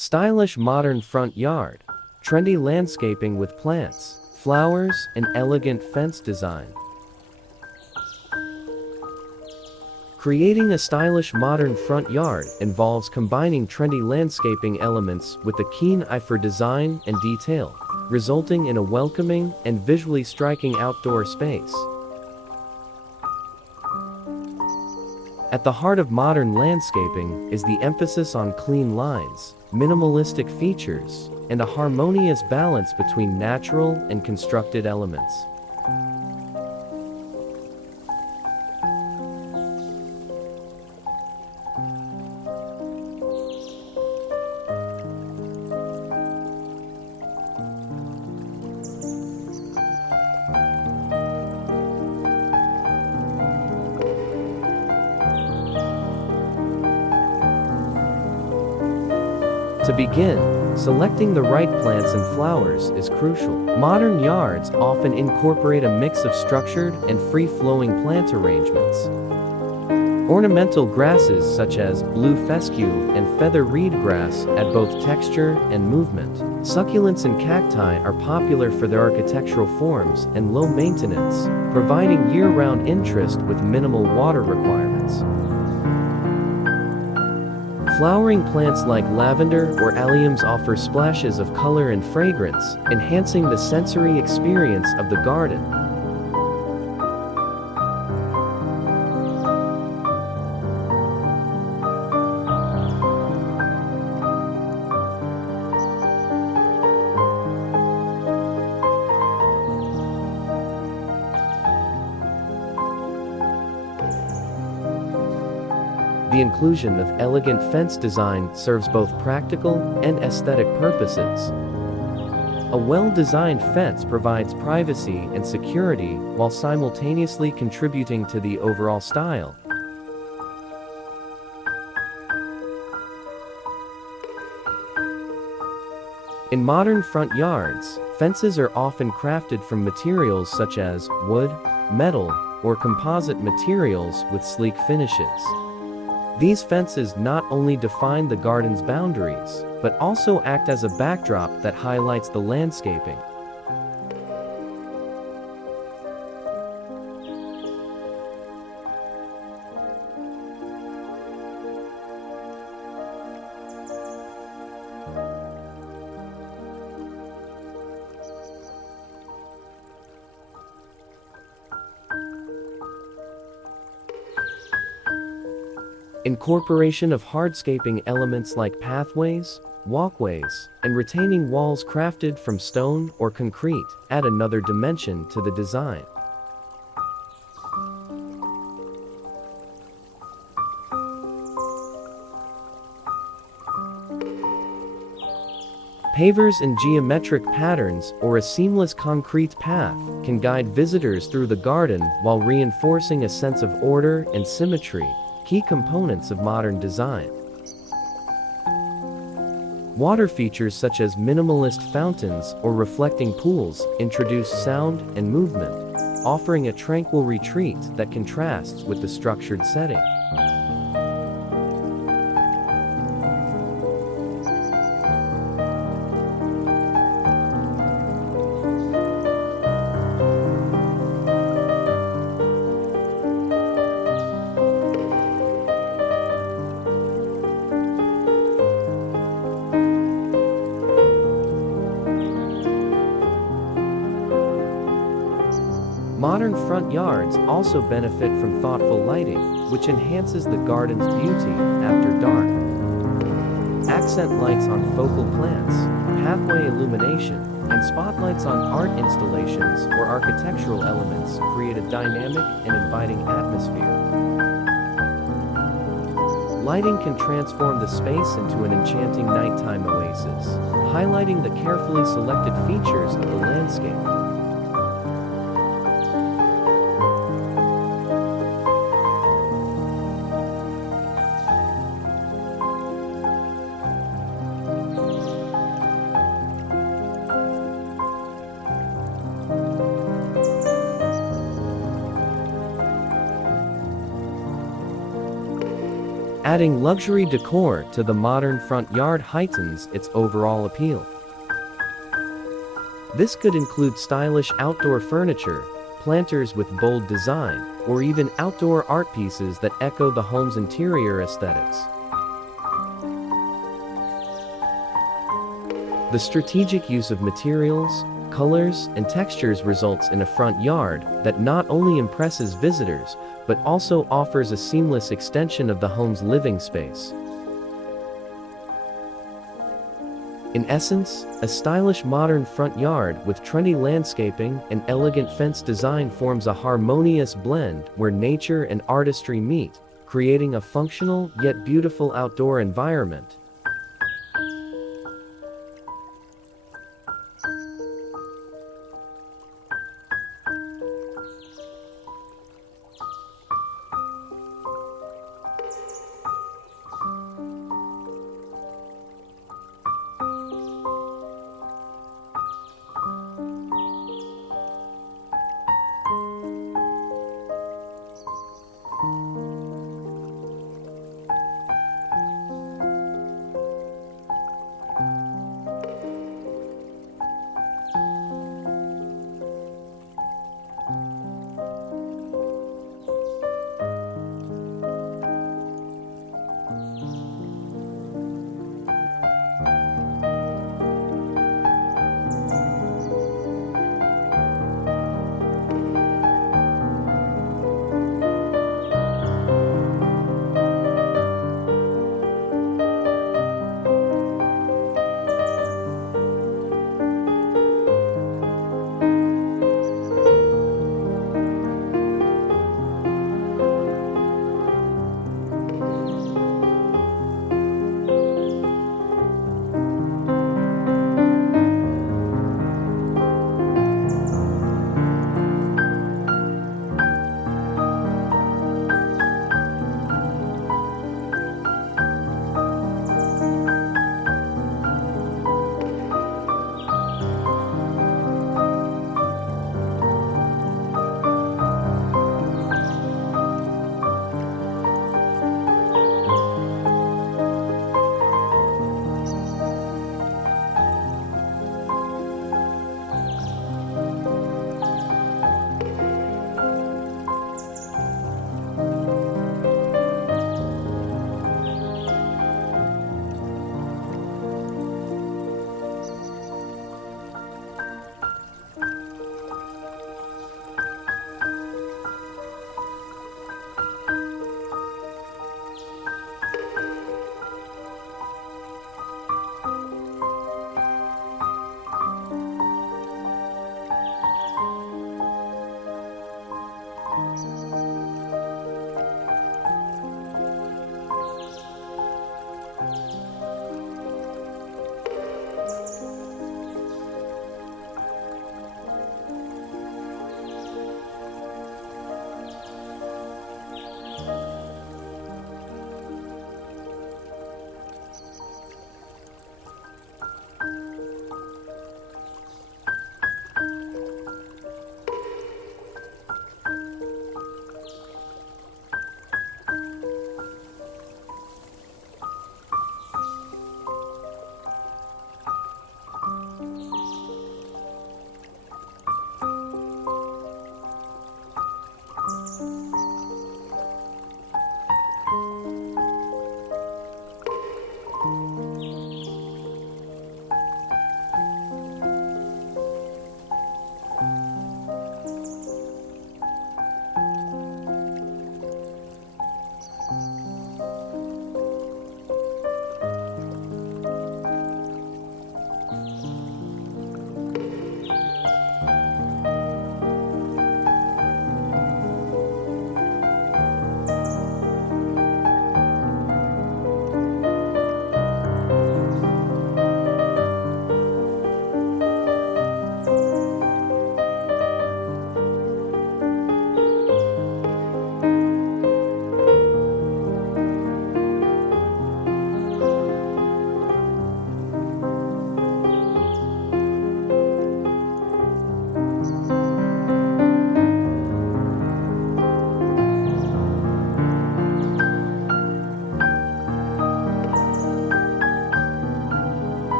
Stylish modern front yard. Trendy landscaping with plants, flowers, and elegant fence design. Creating a stylish modern front yard involves combining trendy landscaping elements with a keen eye for design and detail, resulting in a welcoming and visually striking outdoor space. At the heart of modern landscaping is the emphasis on clean lines, minimalistic features, and a harmonious balance between natural and constructed elements. To begin, selecting the right plants and flowers is crucial. Modern yards often incorporate a mix of structured and free-flowing plant arrangements. Ornamental grasses such as blue fescue and feather reed grass add both texture and movement. Succulents and cacti are popular for their architectural forms and low maintenance, providing year-round interest with minimal water requirements. Flowering plants like lavender or alliums offer splashes of color and fragrance, enhancing the sensory experience of the garden. The inclusion of elegant fence design serves both practical and aesthetic purposes. A well-designed fence provides privacy and security while simultaneously contributing to the overall style. In modern front yards, fences are often crafted from materials such as wood, metal, or composite materials with sleek finishes. These fences not only define the garden's boundaries, but also act as a backdrop that highlights the landscaping. Incorporation of hardscaping elements like pathways, walkways, and retaining walls crafted from stone or concrete add another dimension to the design. Pavers in geometric patterns or a seamless concrete path can guide visitors through the garden while reinforcing a sense of order and symmetry, key components of modern design. Water features such as minimalist fountains or reflecting pools introduce sound and movement, offering a tranquil retreat that contrasts with the structured setting. Modern front yards also benefit from thoughtful lighting, which enhances the garden's beauty after dark. Accent lights on focal plants, pathway illumination, and spotlights on art installations or architectural elements create a dynamic and inviting atmosphere. Lighting can transform the space into an enchanting nighttime oasis, highlighting the carefully selected features of the landscape. Adding luxury decor to the modern front yard heightens its overall appeal. This could include stylish outdoor furniture, planters with bold design, or even outdoor art pieces that echo the home's interior aesthetics. The strategic use of materials, colors, and textures results in a front yard that not only impresses visitors, but also offers a seamless extension of the home's living space. In essence, a stylish modern front yard with trendy landscaping and elegant fence design forms a harmonious blend where nature and artistry meet, creating a functional yet beautiful outdoor environment.